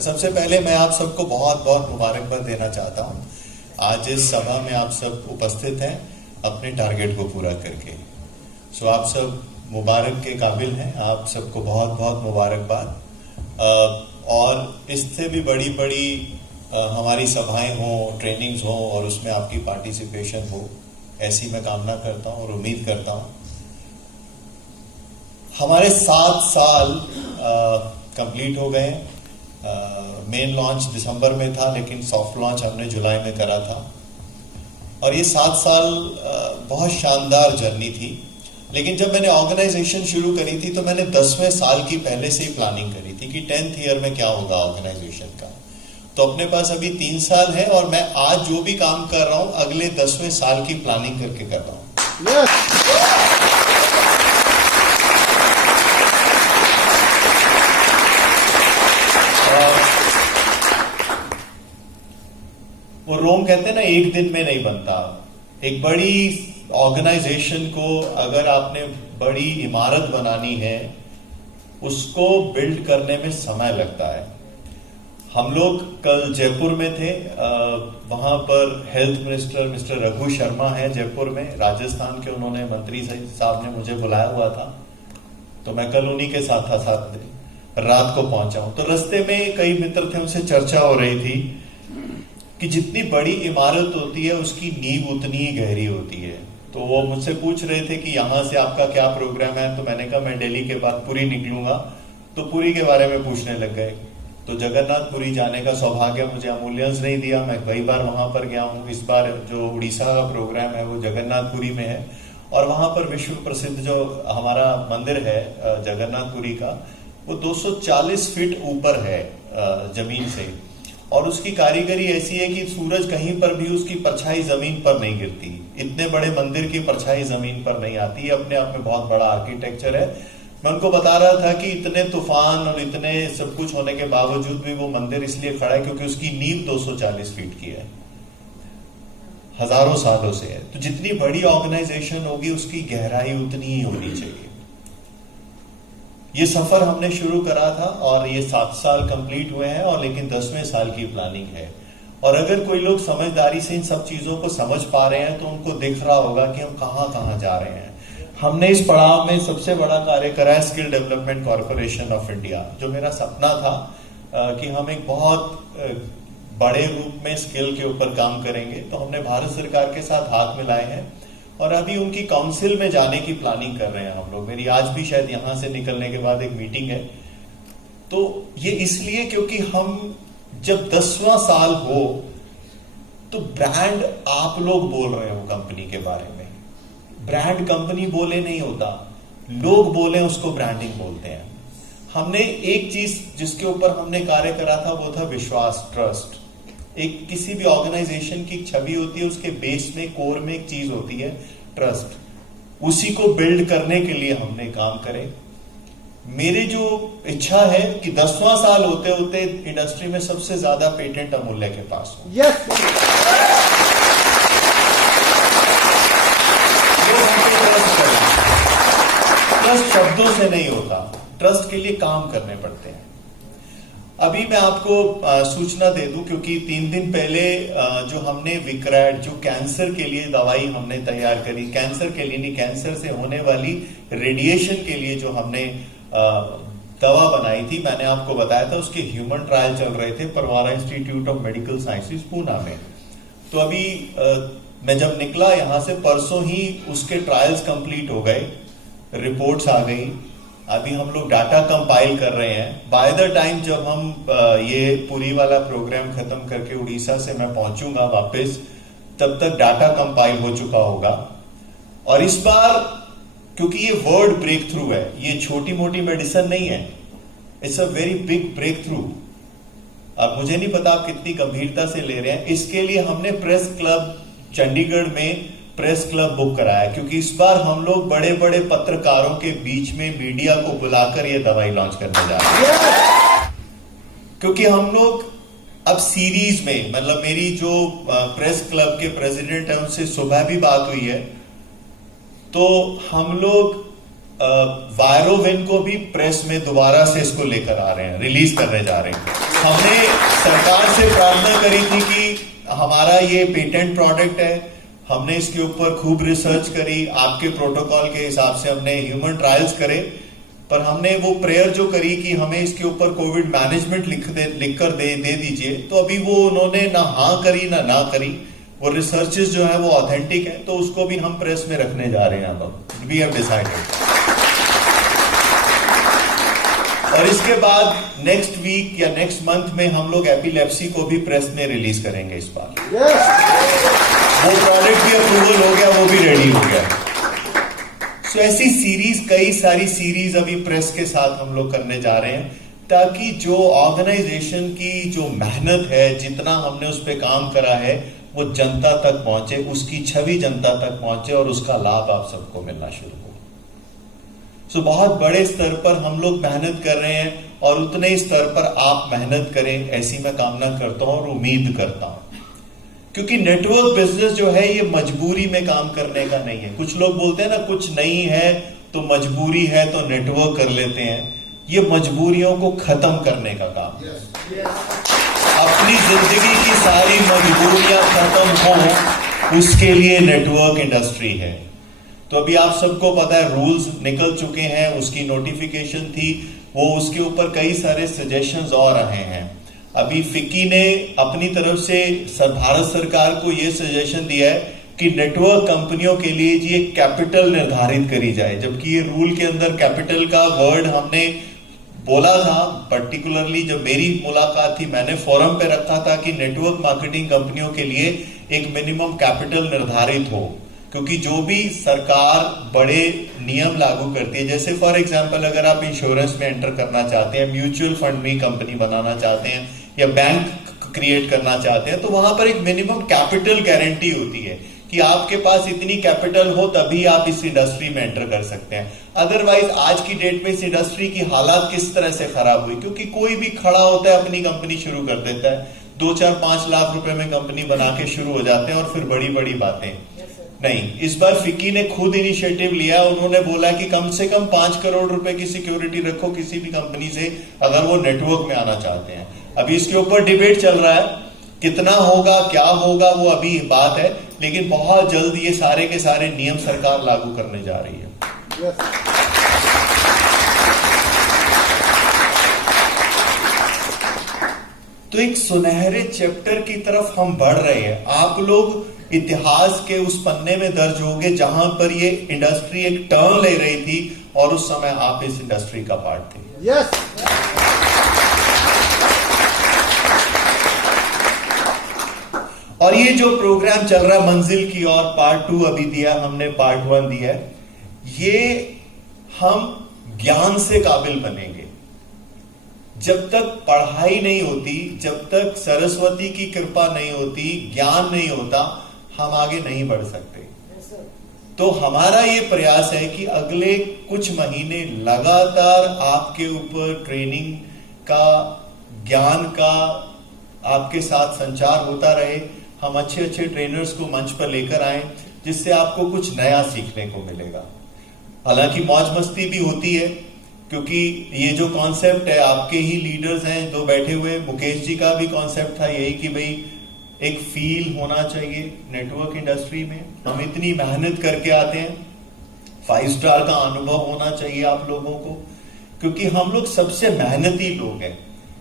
सबसे पहले मैं आप सबको बहुत बहुत मुबारकबाद देना चाहता हूं। आज इस सभा में आप सब उपस्थित हैं अपने टारगेट को पूरा करके। आप सब मुबारक के काबिल हैं। आप सबको बहुत बहुत मुबारकबाद। और इससे भी बड़ी बड़ी हमारी सभाएं हों, ट्रेनिंग्स हों और उसमें आपकी पार्टिसिपेशन हो, ऐसी मैं कामना करता हूं और उम्मीद करता हूं। हमारे 7 साल कंप्लीट हो गए। मेन लॉन्च दिसंबर में था, लेकिन सॉफ्ट लॉन्च हमने जुलाई में करा था। और ये 7 साल बहुत शानदार जर्नी थी। लेकिन जब मैंने ऑर्गेनाइजेशन शुरू करी थी तो मैंने 10वें साल की पहले से ही प्लानिंग करी थी कि 10th ईयर में क्या होगा ऑर्गेनाइजेशन का। तो अपने पास अभी 3 साल है और मैं आज जो भी काम कर रहा हूं अगले 10वें साल की प्लानिंग करके कर रहा हूं। वो रोम कहते हैं ना, एक दिन में नहीं बनता। एक बड़ी ऑर्गेनाइजेशन को अगर आपने बड़ी इमारत बनानी है, उसको बिल्ड करने में समय लगता है। हम लोग कल जयपुर में थे। वहां पर health minister mister Raghu Sharma हैं जयपुर में, राजस्थान के। उन्होंने मंत्री साहब ने मुझे बुलाया हुआ था, तो मैं कल उन्हीं के साथ था। रात को पहुंचा हूं तो रास्ते में कई मित्र थे, उनसे चर्चा हो रही थी कि जितनी बड़ी इमारत होती है उसकी नींव उतनी ही गहरी होती है। तो वो मुझसे पूछ रहे थे कि यहां से आपका क्या प्रोग्राम है। तो मैंने कहा मैं दिल्ली के बाद पुरी निकलूंगा। तो पुरी के बारे में पूछने लग गए। तो जगन्नाथपुरी जाने का सौभाग्य मुझे अमूल्यांश नहीं दिया। मैं कई बार वहां पर गया हूं। इस बार जो उड़ीसा का प्रोग्राम है वो जगन्नाथपुरी में है और वहां पर विश्व प्रसिद्ध जो हमारा मंदिर है जगन्नाथपुरी का, वो 240 फीट ऊपर है जमीन से। और उसकी कारीगरी ऐसी है कि सूरज कहीं पर भी उसकी परछाई जमीन पर नहीं गिरती। इतने बड़े मंदिर की परछाई जमीन पर नहीं आती। अपने आप में बहुत बड़ा आर्किटेक्चर है। मैं उनको बता रहा था कि इतने तूफान और इतने सब कुछ होने के बावजूद भी वो मंदिर इसलिए खड़ा है क्योंकि उसकी नींव 240 फीट की है, हजारों सालों से है। तो जितनी बड़ी ऑर्गेनाइजेशन होगी उसकी गहराई उतनी ही होनी चाहिए। ये सफर हमने शुरू करा था और ये 7 साल कंप्लीट हुए हैं और लेकिन 10वें साल की प्लानिंग है। और अगर कोई लोग समझदारी से इन सब चीजों को समझ पा रहे हैं तो उनको दिख रहा होगा कि हम कहां कहां जा रहे हैं। हमने इस पड़ाव में सबसे बड़ा कार्य करा है skill development corporation of India. जो मेरा सपना था कि हम एक बहुत बड़े रूप में स्किल के ऊपर काम करेंगे, तो हमने भारत सरकार के साथ हाथ मिलाए हैं और अभी उनकी काउंसिल में जाने की प्लानिंग कर रहे हैं हम लोग। मेरी आज भी शायद यहां से निकलने के बाद एक मीटिंग है। तो ये इसलिए क्योंकि हम जब 10वां साल हो तो ब्रांड आप लोग बोल रहे हो कंपनी के बारे में। ब्रांड कंपनी बोले नहीं होता, लोग बोले उसको ब्रांडिंग बोलते हैं। हमने एक चीज जिसके ऊपर हमने कार्य करा था वो था विश्वास, ट्रस्ट। एक किसी भी ऑर्गेनाइजेशन की छवि होती है, उसके बेस में, कोर में एक चीज होती है ट्रस्ट। उसी को बिल्ड करने के लिए हमने काम करे। मेरी जो इच्छा है कि 10वां साल होते होते इंडस्ट्री में सबसे ज्यादा पेटेंट अमूल्य के पास हो। ट्रस्ट शब्दों से नहीं होता, ट्रस्ट के लिए काम करने पड़ते हैं। अभी मैं आपको सूचना दे दूं क्योंकि 3 दिन पहले जो हमने विक्रैड, जो कैंसर के लिए दवाई हमने तैयार करी, कैंसर के लिए नहीं, कैंसर से होने वाली रेडिएशन के लिए जो हमने दवा बनाई थी, मैंने आपको बताया था उसके ह्यूमन ट्रायल चल रहे थे Pravara institute of medical sciences Poona में। तो अभी मैं जब निकला यहां से, परसों ही उसके ट्रायल्स कंप्लीट हो गए, रिपोर्ट्स आ गई। अभी हम लोग डाटा कंपाइल कर रहे हैं। बाय द टाइम जब हम ये पूरी वाला प्रोग्राम खत्म करके उड़ीसा से मैं पहुंचूंगा वापस, तब तक डाटा कंपाइल हो चुका होगा। और इस बार क्योंकि ये वर्ल्ड ब्रेक थ्रू है, ये छोटी मोटी मेडिसिन नहीं है, it's a very big breakthrough. अब मुझे नहीं पता आप कितनी गंभीरता से ले रहे हैं। इसके लिए हमने प्रेस क्लब चंडीगढ़ में प्रेस क्लब बुक कराया क्योंकि इस बार हम लोग बड़े बड़े पत्रकारों के बीच में मीडिया को बुलाकर ये दवाई लॉन्च करने जा रहे हैं। क्योंकि हम लोग अब सीरीज में, मतलब मेरी जो प्रेस क्लब के प्रेसिडेंट है उनसे सुबह भी बात हुई है, तो हम लोग वायरोविन को भी प्रेस में दोबारा से इसको लेकर आ रहे हैं, रिलीज करने जा रहे हैं। हमने सरकार से प्रार्थना करी थी कि हमारा ये पेटेंट प्रोडक्ट है, हमने इसके ऊपर खूब रिसर्च करी, आपके प्रोटोकॉल के हिसाब से हमने ह्यूमन ट्रायल्स करे, पर हमने वो प्रेयर जो करी कि हमें इसके ऊपर कोविड मैनेजमेंट लिख कर दे दीजिए, तो अभी वो उन्होंने ना हाँ करी ना करी। वो रिसर्चेस जो है वो ऑथेंटिक है, तो उसको भी हम प्रेस में रखने जा रहे हैं। अब वी हैव डिसाइडेड। और इसके बाद नेक्स्ट वीक या नेक्स्ट मंथ में हम लोग एपिलेप्सी को भी प्रेस में रिलीज करेंगे इस बार। वो प्रोडक्ट भी अप्रूवल हो गया, वो भी रेडी हो गया। सो ऐसी सीरीज, कई सारी सीरीज अभी प्रेस के साथ हम लोग करने जा रहे हैं, ताकि जो ऑर्गेनाइजेशन की जो मेहनत है, जितना हमने उस पर काम करा है, वो जनता तक पहुंचे, उसकी छवि जनता तक पहुंचे और उसका लाभ आप सबको मिलना शुरू हो। सो बहुत बड़े स्तर पर हम लोग मेहनत कर रहे हैं और उतने ही स्तर पर आप मेहनत करें, ऐसी मैं कामना करता हूं और उम्मीद करता हूं। क्योंकि नेटवर्क बिजनेस जो है ये मजबूरी में काम करने का नहीं है। कुछ लोग बोलते हैं ना, कुछ नहीं है तो मजबूरी है तो नेटवर्क कर लेते हैं। ये मजबूरियों को खत्म करने का काम है। अपनी जिंदगी की सारी मजबूरियां खत्म हो, उसके लिए नेटवर्क इंडस्ट्री है। तो अभी आप सबको पता है, रूल्स निकल चुके हैं, उसकी नोटिफिकेशन थी, वो उसके ऊपर कई सारे सजेशंस और रहे हैं। अभी फिक्की ने अपनी तरफ से भारत सरकार को यह सजेशन दिया है कि नेटवर्क कंपनियों के लिए जी एक कैपिटल निर्धारित करी जाए, जबकि ये रूल के अंदर कैपिटल का वर्ड हमने बोला था। पर्टिकुलरली जब मेरी मुलाकात थी, मैंने फोरम पे रखा था कि नेटवर्क मार्केटिंग कंपनियों के लिए एक मिनिमम कैपिटल निर्धारित हो, क्योंकि जो भी सरकार बड़े नियम लागू करती है, जैसे फॉर एग्जांपल अगर आप इंश्योरेंस में एंटर करना चाहते हैं, म्यूचुअल फंड में कंपनी बनाना चाहते हैं या बैंक क्रिएट करना चाहते हैं, तो वहां पर एक मिनिमम कैपिटल गारंटी होती है कि आपके पास इतनी कैपिटल हो तभी आप इस इंडस्ट्री में एंटर कर सकते हैं। अदरवाइज आज की डेट में इस इंडस्ट्री की हालात किस तरह से खराब हुई, क्योंकि कोई भी खड़ा होता है, अपनी कंपनी शुरू कर देता है, 2, 4, 5 लाख रुपए में कंपनी बना के शुरू हो जाते हैं और फिर बड़ी बड़ी बातें नहीं। इस बार फिक्की ने खुद इनिशिएटिव लिया, उन्होंने बोला कि कम से कम 5 करोड़ रुपए की सिक्योरिटी रखो किसी भी कंपनी से अगर वो नेटवर्क में आना चाहते हैं। अभी इसके ऊपर डिबेट चल रहा है, कितना होगा क्या होगा वो अभी बात है, लेकिन बहुत जल्द ये सारे के सारे नियम सरकार लागू करने जा रही है। तो एक सुनहरे चैप्टर की तरफ हम बढ़ रहे हैं। आप लोग इतिहास के उस पन्ने में दर्ज होंगे जहां पर ये इंडस्ट्री एक टर्न ले रही थी और उस समय आप इस इंडस्ट्री का पार्ट थे। यस। और ये जो प्रोग्राम चल रहा है मंजिल की ओर, पार्ट 2 अभी दिया हमने, पार्ट 1 दिया है, ये हम ज्ञान से काबिल बनेंगे। जब तक पढ़ाई नहीं होती, जब तक सरस्वती की कृपा नहीं होती, ज्ञान नहीं होता, हम आगे नहीं बढ़ सकते। तो हमारा ये प्रयास है कि अगले कुछ महीने लगातार आपके ऊपर ट्रेनिंग का, ज्ञान का आपके साथ संचार होता रहे। हम अच्छे अच्छे ट्रेनर्स को मंच पर लेकर आए, जिससे आपको कुछ नया सीखने को मिलेगा। हालांकि मौज मस्ती भी होती है, क्योंकि ये जो कॉन्सेप्ट है, आपके ही लीडर्स हैं जो बैठे हुए, मुकेश जी का भी कॉन्सेप्ट था यही कि भाई एक फील होना चाहिए नेटवर्क इंडस्ट्री में। हम इतनी मेहनत करके आते हैं, 5 स्टार का अनुभव होना चाहिए आप लोगों को, क्योंकि हम लोग सबसे मेहनती लोग हैं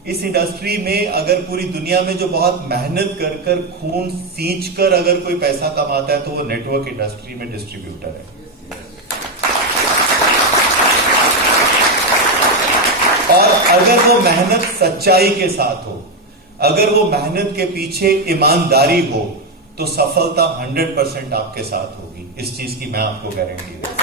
इस इंडस्ट्री में। अगर पूरी दुनिया में जो बहुत मेहनत कर कर, खून सींच कर अगर कोई पैसा कमाता है तो वो नेटवर्क इंडस्ट्री में डिस्ट्रीब्यूटर है। और अगर वो मेहनत सच्चाई के साथ हो, अगर वो मेहनत के पीछे ईमानदारी हो, तो सफलता 100% आपके साथ होगी। इस चीज की मैं आपको गारंटी देता हूं।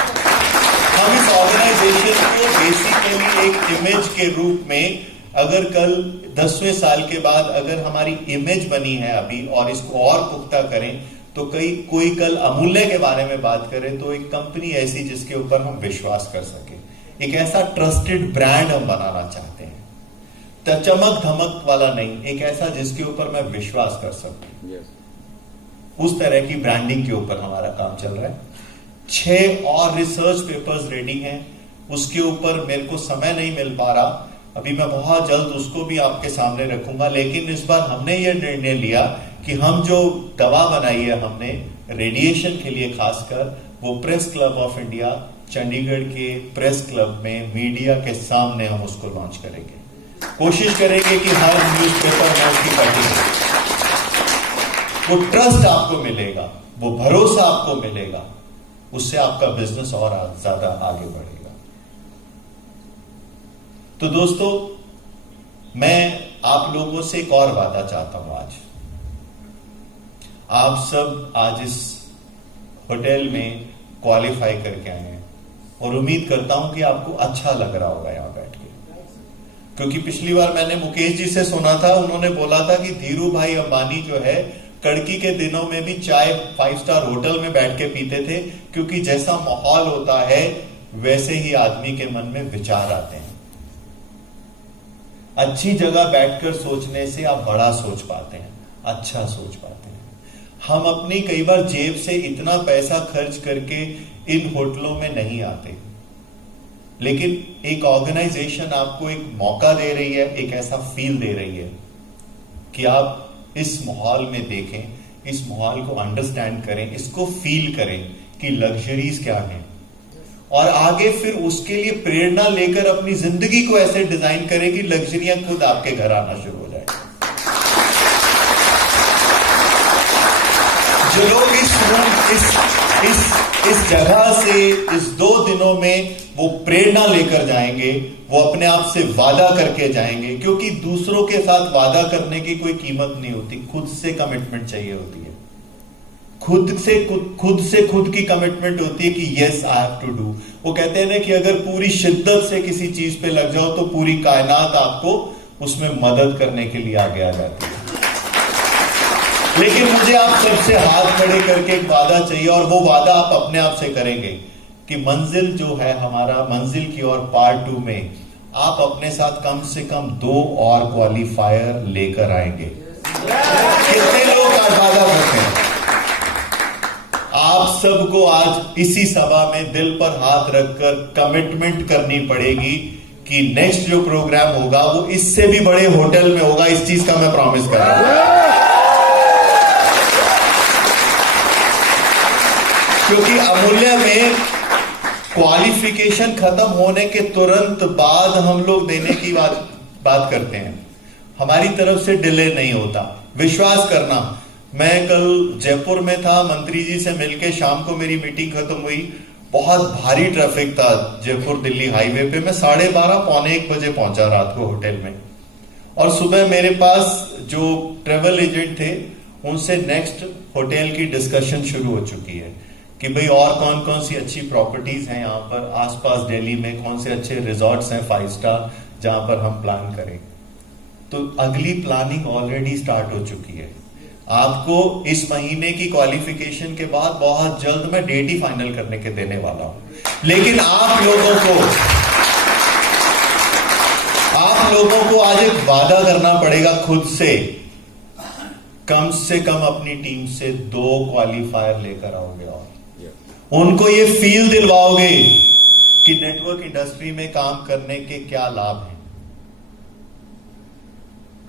हम इस ऑर्गेनाइजेशन को बेसिकली एक इमेज के रूप में, अगर कल 10वें साल के बाद अगर हमारी इमेज बनी है अभी और इसको और पुख्ता करें, तो कोई कल अमूल्य के बारे में बात करें तो एक कंपनी ऐसी जिसके ऊपर हम विश्वास कर सके, एक ऐसा ट्रस्टेड ब्रांड हम बनाना चाहते हैं। तो चमक धमक वाला नहीं, एक ऐसा जिसके ऊपर मैं विश्वास कर सकूं। उस तरह की ब्रांडिंग के ऊपर हमारा काम चल रहा है। 6 और रिसर्च पेपर्स रेडी हैं, उसके ऊपर मेरे को समय नहीं मिल पा रहा। अभी मैं बहुत जल्द उसको भी आपके सामने रखूंगा। लेकिन इस बार हमने यह निर्णय लिया कि हम जो दवा बनाई है हमने रेडिएशन के लिए खासकर, वो press club of India Chandigarh के प्रेस क्लब में मीडिया के सामने हम उसको लॉन्च करेंगे। कोशिश करेंगे कि हर न्यूज़पेपर में उसकी कटिंग, वो ट्रस्ट आपको मिलेगा, वो भरोसा आपको मिलेगा, उससे आपका बिजनेस और ज्यादा आगे बढ़ेगा। तो दोस्तों, मैं आप लोगों से एक और वादा चाहता हूं। आज आप सब आज इस होटल में क्वालिफाई करके आए हैं और उम्मीद करता हूं कि आपको अच्छा लग रहा होगा यहां बैठ के, क्योंकि पिछली बार मैंने मुकेश जी से सुना था, उन्होंने बोला था कि धीरू भाई अंबानी जो है कड़की के दिनों में भी चाय 5 स्टार होटल में बैठ के पीते थे, क्योंकि जैसा माहौल होता है वैसे ही आदमी के मन में विचार आते हैं। अच्छी जगह बैठकर सोचने से आप बड़ा सोच पाते हैं, अच्छा सोच पाते हैं। हम अपनी कई बार जेब से इतना पैसा खर्च करके इन होटलों में नहीं आते, लेकिन एक ऑर्गेनाइजेशन आपको एक मौका दे रही है, एक ऐसा फील दे रही है कि आप इस माहौल में देखें, इस माहौल को अंडरस्टैंड करें, इसको फील करें कि लग्जरीज क्या हैं, और आगे फिर उसके लिए प्रेरणा लेकर अपनी जिंदगी को ऐसे डिजाइन करें कि लग्जरियां खुद आपके घर आना शुरू हो जाए। जो लोग इस जगह से इस 2 दिनों में वो प्रेरणा लेकर जाएंगे, वो अपने आप से वादा करके जाएंगे, क्योंकि दूसरों के साथ वादा करने की कोई कीमत नहीं होती, खुद से कमिटमेंट चाहिए होती है। खुद से खुद की कमिटमेंट होती है कि yes I have to do. वो कहते हैं ना कि अगर पूरी शिद्दत से किसी चीज पे लग जाओ तो पूरी कायनात आपको उसमें मदद करने के लिए आगे आ जाती है। लेकिन मुझे आप सबसे हाथ खड़े करके एक वादा चाहिए, और वो वादा आप अपने आप से करेंगे कि मंजिल जो है हमारा, मंजिल की ओर पार्ट 2 में आप अपने साथ कम से कम 2 और क्वालिफायर लेकर आएंगे। कितने लोग आज वादा करते हैं? आप सबको आज इसी सभा में दिल पर हाथ रखकर कमिटमेंट करनी पड़ेगी कि नेक्स्ट जो प्रोग्राम होगा वो इससे भी बड़े होटल में होगा। इस चीज का मैं प्रॉमिस कर रहा हूं, क्योंकि अमूल्य में क्वालिफिकेशन खत्म होने के तुरंत बाद हम लोग देने की बात करते हैं, हमारी तरफ से डिले नहीं होता। विश्वास करना, मैं कल जयपुर में था, मंत्री जी से मिलके शाम को मेरी मीटिंग खत्म हुई, बहुत भारी ट्रैफिक था जयपुर दिल्ली हाईवे पे। मैं 12:30 पौने 1 बजे पहुंचा रात को होटल में, और सुबह मेरे पास जो ट्रेवल एजेंट थे उनसे नेक्स्ट होटल की डिस्कशन शुरू हो चुकी है कि भाई और कौन कौन सी अच्छी प्रॉपर्टीज हैं यहाँ पर आसपास दिल्ली में, कौन से अच्छे रिजॉर्ट्स हैं 5 स्टार जहां पर हम प्लान करें। तो अगली प्लानिंग ऑलरेडी स्टार्ट हो चुकी है। आपको इस महीने की क्वालिफिकेशन के बाद बहुत जल्द मैं डेट ही फाइनल करने के देने वाला हूं। लेकिन आप लोगों को आज एक वादा करना पड़ेगा खुद से कम अपनी टीम से 2 क्वालिफायर लेकर आओगे और उनको ये फील दिलवाओगे कि नेटवर्क इंडस्ट्री में काम करने के क्या लाभ हैं।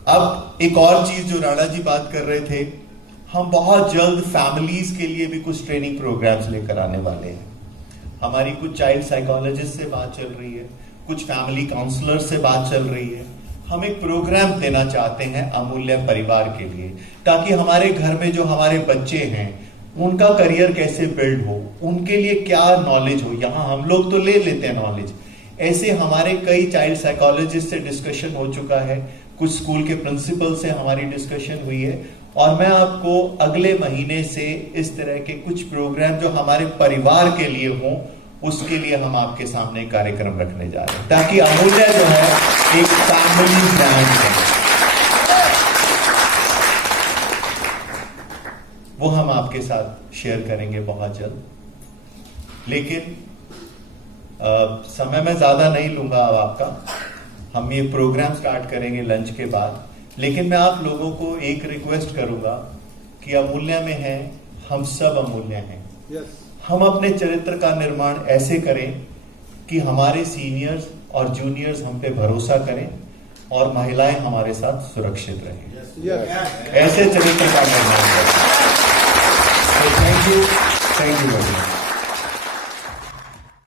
अब एक और चीज जो राणा जी बात कर रहे थे, हम बहुत जल्द फैमिलीज के लिए भी कुछ ट्रेनिंग प्रोग्राम्स लेकर आने वाले हैं। हमारी कुछ चाइल्ड साइकोलॉजिस्ट से बात चल रही है, कुछ फैमिली काउंसलर से बात चल रही है। हम एक प्रोग्राम देना चाहते हैं अमूल्य परिवार के लिए, ताकि हमारे घर में जो हमारे बच्चे हैं उनका करियर कैसे बिल्ड हो, उनके लिए क्या नॉलेज हो। यहां हम लोग तो ले लेते हैं नॉलेज, ऐसे हमारे कई चाइल्ड साइकोलॉजिस्ट से डिस्कशन हो चुका है, कुछ स्कूल के प्रिंसिपल से हमारी डिस्कशन हुई है, और मैं आपको अगले महीने से इस तरह के कुछ प्रोग्राम जो हमारे परिवार के लिए हों उसके लिए हम आपके सामने कार्यक्रम रखने जा रहे हैं, ताकि अमूल्य जो है एक फैमिली ब्रांड है, वो हम आपके साथ शेयर करेंगे बहुत जल्द। लेकिन समय में ज्यादा नहीं लूंगा अब आपका, हम ये प्रोग्राम स्टार्ट करेंगे लंच के बाद। लेकिन मैं आप लोगों को एक रिक्वेस्ट करूंगा कि अमूल्य में है, हम सब अमूल्य हैं। हम अपने चरित्र का निर्माण ऐसे करें कि हमारे सीनियर्स और जूनियर्स हम पे भरोसा करें, और महिलाएं हमारे साथ सुरक्षित रहें। Yes. ऐसे चरित्र का निर्माण करें। Thank you very much.